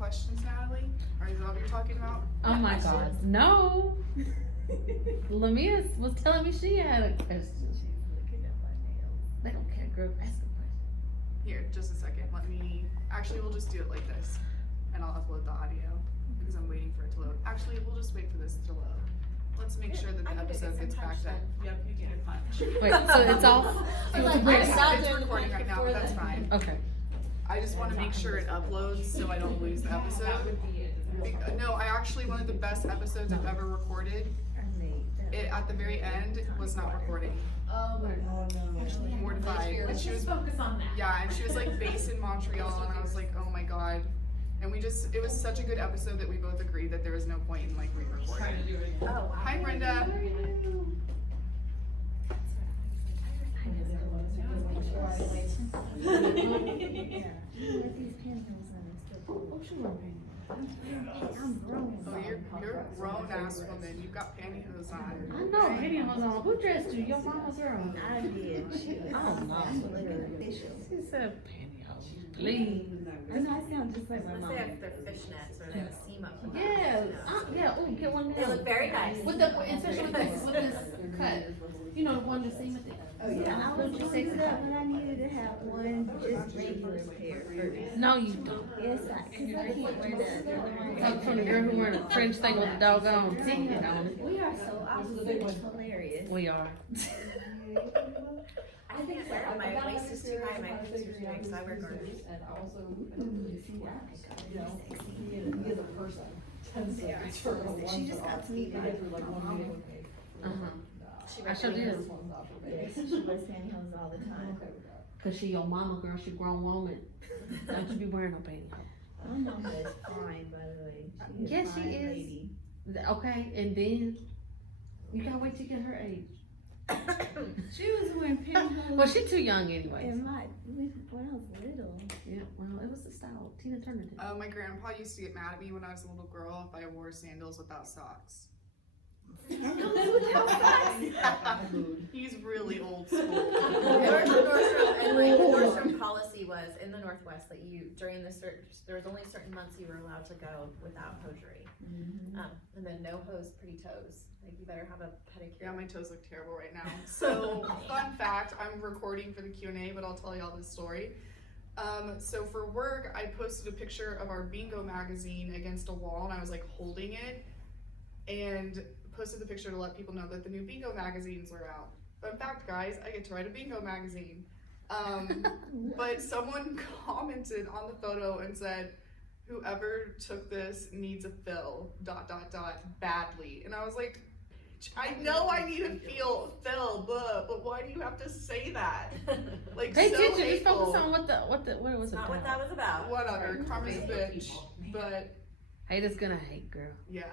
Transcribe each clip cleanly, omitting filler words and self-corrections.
questions, Natalie? Are you what you're talking about? Oh my God, no. Lamia was telling me she had a question. She's looking at my nails. They don't care, girl. Ask a question. Here, just a second. Actually, we'll just do it like this, and I'll upload the audio because I'm waiting for it to load. Actually, we'll just wait for this to load. Let's make sure that the episode gets backed up. Yep, you get a punch. Wait, so it's off? It's recording right now, but that's fine. Okay. I just want to make sure it uploads so I don't lose the episode. No, I actually, one of the best episodes I've ever recorded, it at the very end was not recording. Oh no. Mortified. And she was focus on that. Yeah, and she was like based in Montreal, and I was like, oh my God. And it was such a good episode that we both agreed that there was no point in like re-recording. Oh, wow. Hi, Brenda. Oh, you're a grown-ass woman. You've got pantyhose on. I know, pantyhose on. Who dressed you? Your mama's girl. I did. Oh no. She said pantyhose. Please. I know I sound just like my Unless mom. they have their fishnets or they have a seam up. the back. Yeah. Yeah. Oh, get one They now. look very nice. With the, especially with this cut. You know, the one that's seam at the. Oh yeah, I was doing it up when I needed to have one just regular pair first. No, you don't. Yes, cause I can't wear the other one. Come from the girl who wearing a French thing with the doggone ticket on it. We are so opposite. It's hilarious. We are. I can't wear it. My waist is too high, my hips are too big, so I wear garters. She just got to meet my mom. I sure did. Yes, she wears pantyhose all the time. Cause she your mama, girl. She grown woman. Don't you be wearing no pantyhose. My mama is fine, by the way. She is Yes, a she fine is. lady. Okay, and then you gotta wait to get her age. She was wearing pantyhose. Well, she's too young anyway. when I was little. Yeah, well, it was the style. Tina Turner did. My grandpa used to get mad at me when I was a little girl if I wore sandals without socks. He's really old school. There was a Nordstrom, and like the Nordstrom policy was in the Northwest that you, during there was only certain months you were allowed to go without hosiery. And then no hose, pretty toes. Like you better have a pedicure. Yeah, my toes look terrible right now. So, fun fact, I'm recording for the Q&A, but I'll tell y'all this story. So for work, I posted a picture of our bingo magazine against a wall, and I was like holding it, and posted the picture to let people know that the new bingo magazines were out. Fun fact, guys, I get to write a bingo magazine. But someone commented on the photo and said, whoever took this needs a fill, ... badly. And I was like, I know I need a fill, but why do you have to say that? Like, Pay so attention. Just hateful. focus on what it was Not about. what that was about. Whatever, karma's a bitch. But Haters gonna hate, girl. yeah.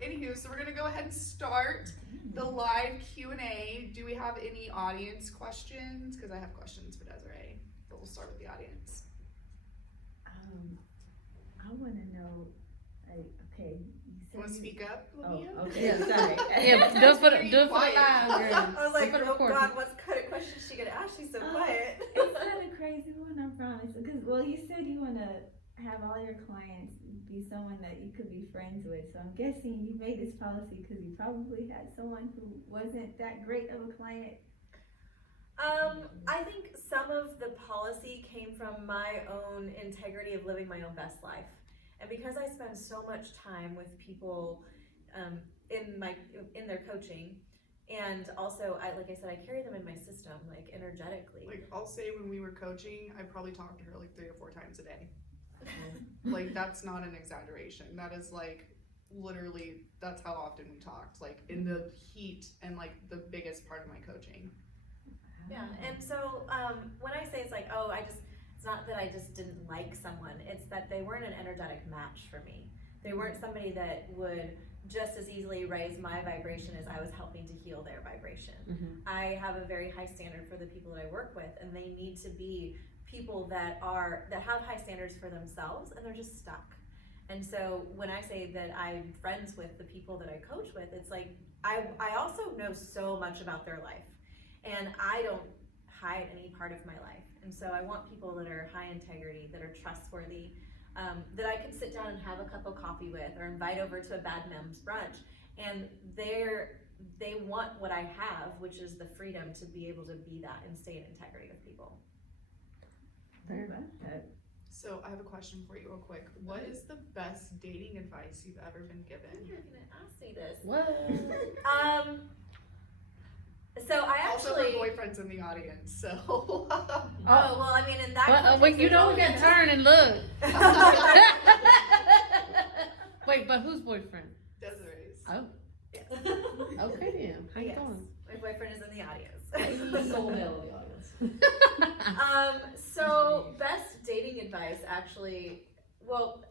Anywho, so we're gonna go ahead and start the live Q&A. Do we have any audience questions? Because I have questions for Deseree, but we'll start with the audience. I wanna know, okay, You want to speak up, Olivia? Oh, okay, sorry. Yeah, do it for the live, Quiet. girl. I was like, Do it for the oh recording. God, what kind of question is she gonna ask? She's so quiet. It's kind of crazy one, I promise. Because, well, you said you want to have all your clients be someone that you could be friends with. So I'm guessing you made this policy because you probably had someone who wasn't that great of a client. I think some of the policy came from my own integrity of living my own best life. And because I spend so much time with people in their coaching, and also like I said, I carry them in my system, like energetically. Like, I'll say when we were coaching, I probably talked to her like 3 or 4 times a day. Like, that's not an exaggeration. That is like, literally, that's how often we talked, like in the heat and like the biggest part of my coaching. Yeah, and so when I say it's like, oh, it's not that I just didn't like someone, it's that they weren't an energetic match for me. They weren't somebody that would just as easily raise my vibration as I was helping to heal their vibration. I have a very high standard for the people that I work with, and they need to be people that have high standards for themselves, and they're just stuck. And so when I say that I'm friends with the people that I coach with, it's like I also know so much about their life, and I don't hide any part of my life. And so I want people that are high integrity, that are trustworthy, that I can sit down and have a cup of coffee with, or invite over to a Bad Mems brunch, and they want what I have, which is the freedom to be able to be that and stay in integrity with people. So I have a question for you real quick. What is the best dating advice you've ever been given? You're gonna ask me this. What? So I Also, actually. her boyfriend's in the audience, so. Oh well, I mean, in that. But wait, you know we can turn and look. Wait, but whose boyfriend? Desiree's. Oh, Yes. okay then. How you Yes. doing? My boyfriend is in the audience. Soul male in the audience. So best dating advice, actually. Well,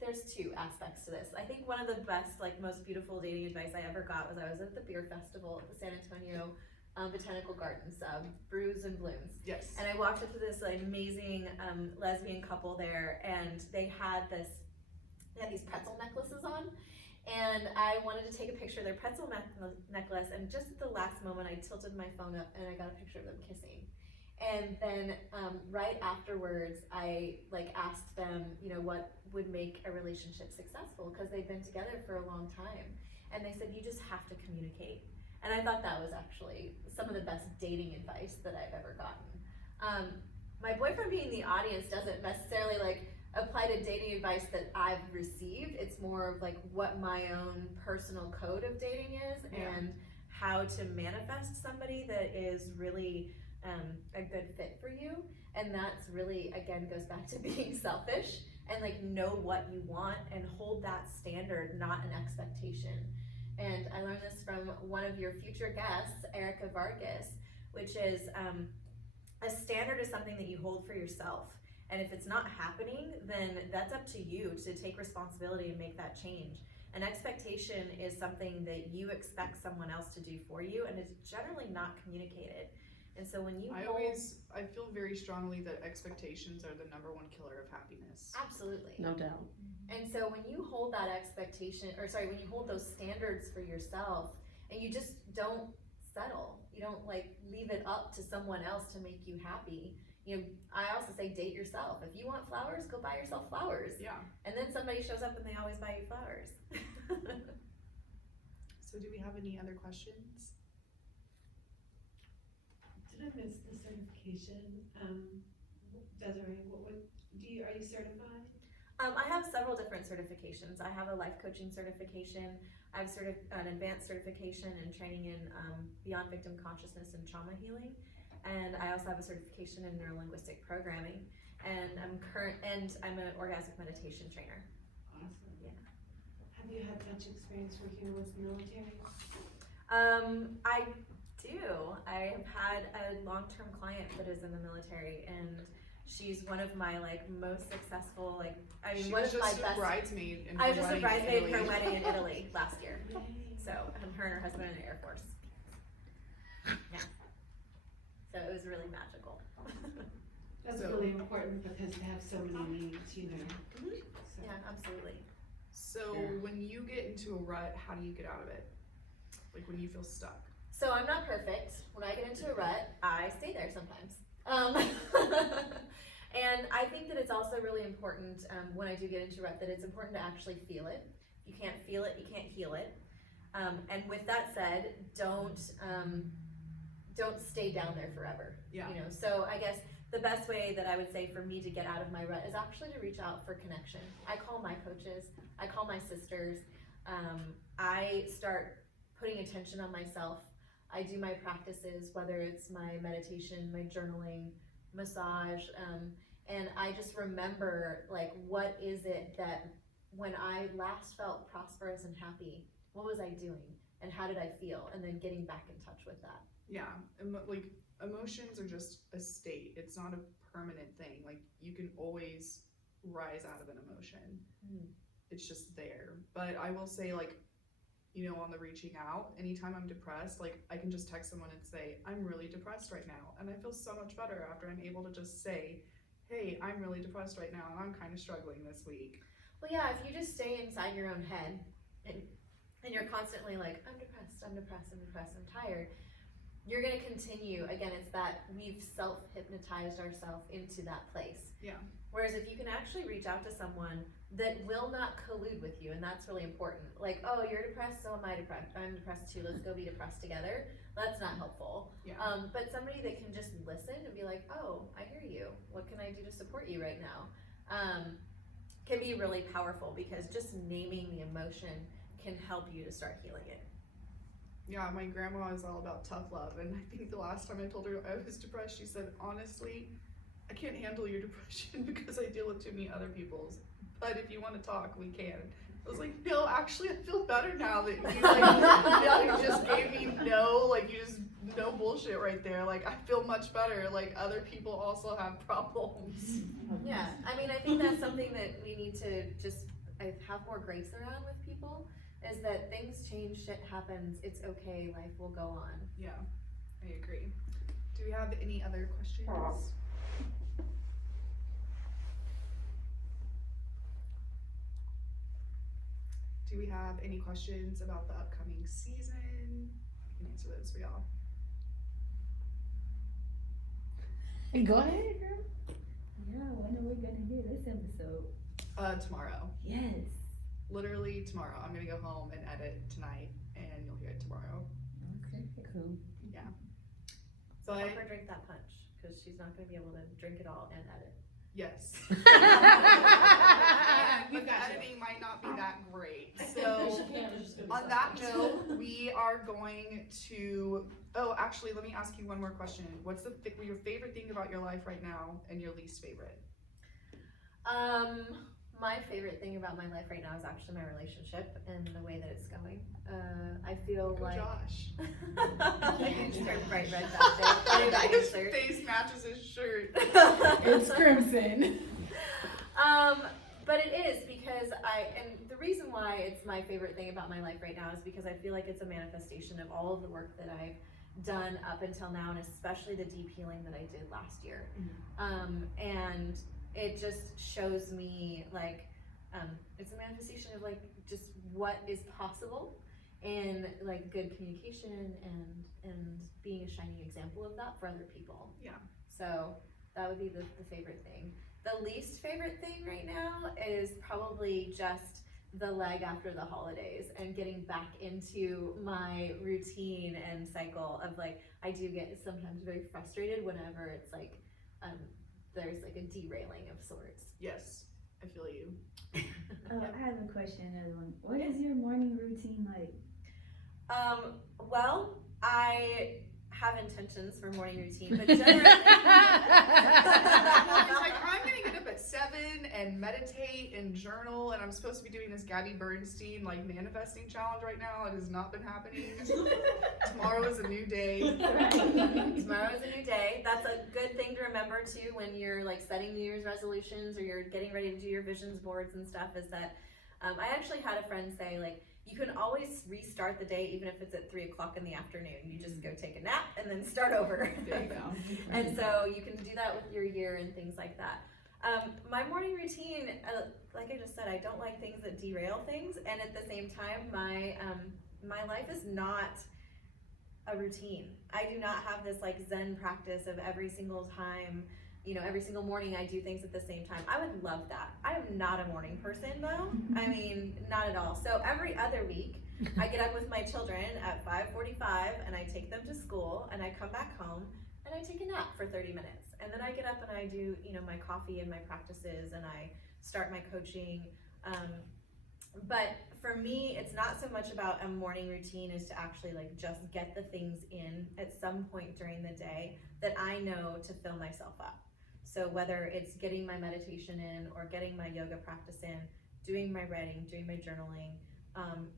there's two aspects to this. I think one of the best, like most beautiful dating advice I ever got was I was at the beer festival at the San Antonio Botanical Gardens, Brews and Blooms. Yes. And I walked up to this amazing lesbian couple there, and they had these pretzel necklaces on. And I wanted to take a picture of their pretzel necklace, and just at the last moment, I tilted my phone up and I got a picture of them kissing. And then right afterwards, I asked them, what would make a relationship successful, because they've been together for a long time. And they said, you just have to communicate. And I thought that was actually some of the best dating advice that I've ever gotten. My boyfriend being in the audience doesn't necessarily apply to dating advice that I've received. It's more of what my own personal code of dating is, and how to manifest somebody that is really a good fit for you. And that's really, again, goes back to being selfish and know what you want and hold that standard, not an expectation. And I learned this from one of your future guests, Erica Vargas, which is a standard is something that you hold for yourself. And if it's not happening, then that's up to you to take responsibility and make that change. An expectation is something that you expect someone else to do for you, and it's generally not communicated. And so when you I feel very strongly that expectations are the #1 killer of happiness. Absolutely. No doubt. And so when you hold that expectation, when you hold those standards for yourself, and you just don't settle, you don't leave it up to someone else to make you happy. I also say date yourself. If you want flowers, go buy yourself flowers. Yeah. And then somebody shows up and they always buy you flowers. So do we have any other questions? Did I miss the certification? Desiree, are you certified? I have several different certifications. I have a life coaching certification. I have an advanced certification in training in beyond victim consciousness and trauma healing. And I also have a certification in neurolinguistic programming. And I'm an orgasmic meditation trainer. Awesome. Yeah. Have you had much experience working with military? I do. I have had a long-term client that is in the military, and she's one of my She most successful was just a bridesmaid in I was her just a wedding in bridesmaid in her Italy. wedding in Italy last year. Yay. So, and her and her husband in the Air Force. Yeah. So it was really magical. That's So- really important, because to have so many needs, So. Yeah, absolutely. So when you get into a rut, how do you get out of it? When you feel stuck? So I'm not perfect. When I get into a rut, I stay there sometimes. And I think that it's also really important when I do get into a rut, that it's important to actually feel it. You can't feel it, you can't heal it. And with that said, don't stay down there forever. Yeah. So I guess the best way that I would say for me to get out of my rut is actually to reach out for connection. I call my coaches, I call my sisters. I start putting attention on myself. I do my practices, whether it's my meditation, my journaling, massage, and I just remember what is it that when I last felt prosperous and happy, what was I doing and how did I feel, and then getting back in touch with that. Yeah, emotions are just a state. It's not a permanent thing. You can always rise out of an emotion. Mm. It's just there. But I will say on the reaching out, anytime I'm depressed, I can just text someone and say, I'm really depressed right now. And I feel so much better after I'm able to just say, hey, I'm really depressed right now and I'm kind of struggling this week. Well, yeah, if you just stay inside your own head and you're constantly I'm depressed, I'm tired, you're gonna continue, again, it's that we've self-hypnotized ourselves into that place. Yeah. Whereas if you can actually reach out to someone that will not collude with you, and that's really important. Like, oh, you're depressed, so am I depressed. I'm depressed too, let's go be depressed together. That's not helpful. Yeah. But somebody that can just listen and be like, oh, I hear you. What can I do to support you right now? Can be really powerful, because just naming the emotion can help you to start healing it. Yeah, my grandma is all about tough love, and I think the last time I told her I was depressed, she said, honestly, I can't handle your depression because I deal with too many other people's, but if you want to talk, we can. I was like, no, actually, I feel better now that you, like, now you just gave me no bullshit right there. Like, I feel much better. Like, other people also have problems. Yeah, I mean, I think that's something that we need to just have more grace around with people, is that things change, shit happens, it's okay, life will go on. Yeah, I agree. Do we have any other questions? Do we have any questions about the upcoming season? I can answer those for y'all. Go ahead, girl. Yeah, when are we gonna hear this episode? Tomorrow. Yes. Literally tomorrow. I'm gonna go home and edit tonight, and you'll hear it tomorrow. Okay, cool. So Help her drink that punch, because she's not gonna be able to drink it all and edit. yes. But But the editing might not be that great. She So can't, we're just gonna on stop. that note, we are going to. Oh, actually, let me ask you one more question. What's your favorite thing about your life right now, and your least favorite? My favorite thing about my life right now is actually my relationship and the way that it's going. I feel Go like Josh. It's bright red that day. His face matches his shirt. It's crimson. But it is because and the reason why it's my favorite thing about my life right now is because I feel like it's a manifestation of all of the work that I've done up until now, and especially the deep healing that I did last year. And it just shows me like, it's a manifestation of like just what is possible, and like good communication and being a shining example of that for other people. Yeah. So that would be the favorite thing. The least favorite thing right now is probably just the leg after the holidays and getting back into my routine and cycle of like, I do get sometimes very frustrated whenever it's like, there's like a derailing of sorts. Yes, I feel you. Oh, I have a question, another one. What is your morning routine like? Well, I have intentions for morning routine, but generally. It's like, I'm gonna get up at 7 and meditate and journal, and I'm supposed to be doing this Gabby Bernstein like manifesting challenge right now. It has not been happening. Tomorrow is a new day. Tomorrow is a new day. That's a good thing to remember too when you're like setting New Year's resolutions or you're getting ready to do your visions boards and stuff, is that I actually had a friend say like, you can always restart the day even if it's at 3 o'clock in the afternoon. You just go take a nap and then start over. There you go. And so you can do that with your year and things like that. My morning routine, like I just said, I don't like things that derail things, and at the same time, my life is not a routine. I do not have this like Zen practice of every single time, every single morning I do things at the same time. I would love that. I am not a morning person though. I mean, not at all. So every other week, I get up with my children at 5:45 and I take them to school, and I come back home and I take a nap for 30 minutes. And then I get up and I do, my coffee and my practices, and I start my coaching. But for me, it's not so much about a morning routine as to actually like just get the things in at some point during the day that I know to fill myself up. So whether it's getting my meditation in or getting my yoga practice in, doing my writing, doing my journaling,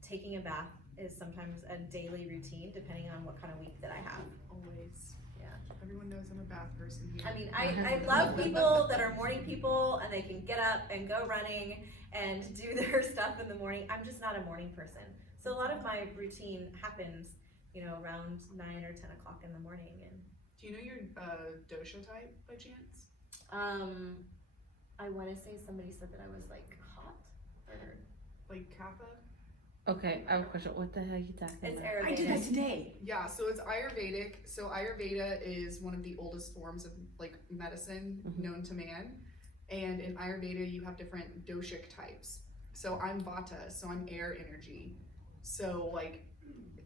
taking a bath is sometimes a daily routine depending on what kind of week that I have. Always. Yeah. Everyone knows I'm a bath person here. I mean, I love people that are morning people and they can get up and go running and do their stuff in the morning. I'm just not a morning person. So a lot of my routine happens, around 9 or 10 o'clock in the morning. And Do you know your dosha type by chance? I want to say somebody said that I was like hot or Like kappa? Okay, I have a question. What the hell are you talking It's about? Ayurvedic. I did that today. Yeah, so it's Ayurvedic. So Ayurveda is one of the oldest forms of like medicine Mhm. known to man. And in Ayurveda, you have different doshic types. So I'm Vata, so I'm air energy. So like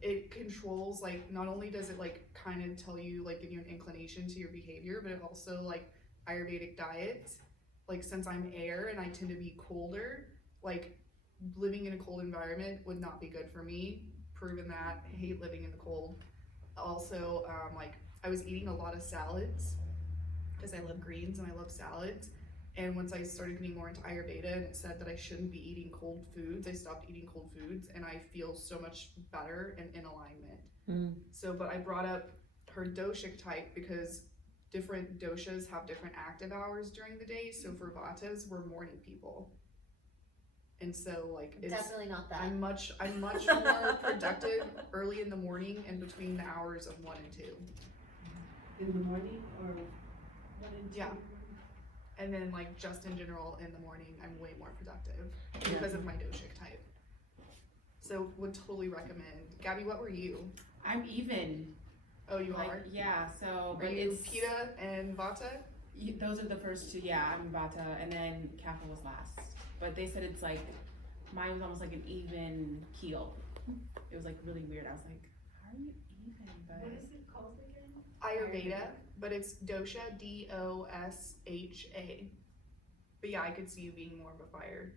it controls, like not only does it like kind of tell you, like give you an inclination to your behavior, but it also like Ayurvedic diet. Like since I'm air and I tend to be colder, like living in a cold environment would not be good for me. Proven that. I hate living in the cold. Also, like I was eating a lot of salads because I love greens and I love salads. And once I started getting more into Ayurveda and it said that I shouldn't be eating cold foods, I stopped eating cold foods and I feel so much better and in alignment. Mm. So, but I brought up her doshic type because different doshas have different active hours during the day. So for Vatas, we're morning people. And so like it's Definitely not that. I'm much more productive early in the morning and between the hours of 1 and 2. In the morning or 1 and 2? Yeah. And then like just in general in the morning, I'm way more productive because of my doshic type. So would totally recommend. Gabby, what were you? I'm even. Oh, you Like, are? yeah, so, Are but you it's. Pita and Vata? Those are the first two, yeah, I'm Vata, and then Kapha was last. But they said it's like, mine was almost like an even keel. It was like really weird. I was like, how are you even? But What is it called again? Ayurveda, but it's dosha, Dosha. But yeah, I could see you being more of a fire.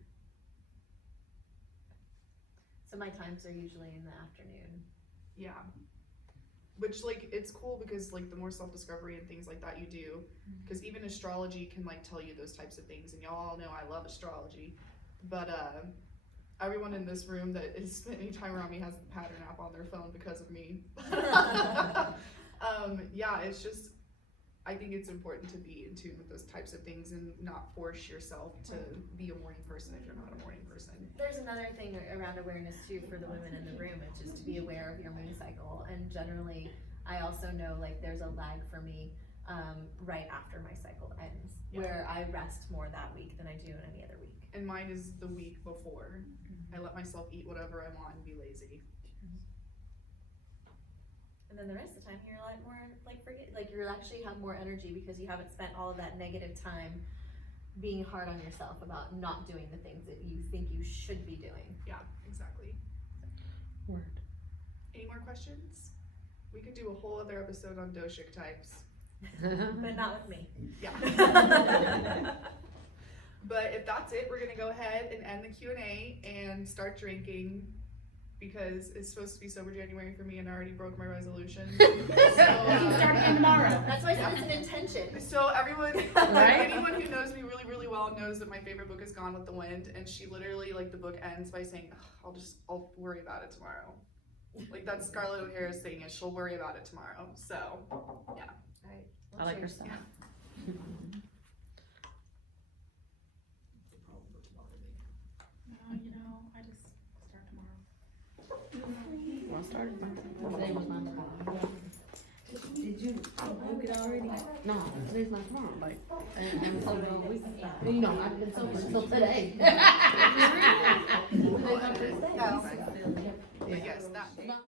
So my times are usually in the afternoon. Yeah. Which like it's cool because like the more self-discovery and things like that you do, because even astrology can like tell you those types of things, and y'all all know I love astrology, but everyone in this room that is spending time around me has the pattern app on their phone because of me. Yeah, it's just I think it's important to be in tune with those types of things and not force yourself to be a morning person if you're not a morning person. There's another thing around awareness too for the women in the room, which is to be aware of your moon cycle. And generally, I also know like there's a lag for me right after my cycle ends, where I rest more that week than I do any other week. And mine is the week before. I let myself eat whatever I want and be lazy. And then the rest of the time you're like more like forget, like you actually have more energy because you haven't spent all of that negative time being hard on yourself about not doing the things that you think you should be doing. Yeah, exactly. Word. Any more questions? We could do a whole other episode on doshic types. But not with me. Yeah. But if that's it, we're gonna go ahead and end the Q&A and start drinking because it's supposed to be sober January for me and I already broke my resolution. So, start again tomorrow. That's why I said it's an intention. So everyone, Right? anyone who knows me really, really well knows that my favorite book is Gone with the Wind, and she literally, like, the book ends by saying, I'll worry about it tomorrow. Like, that's Scarlett O'Hara's thing, is she'll worry about it tomorrow. So, yeah. Alright. I like her stuff. You know, I just start tomorrow. Well, I started today was not tomorrow. Did you book it already? No, today's not tomorrow. Like, and so you know, I've been sober until today. But yes, that.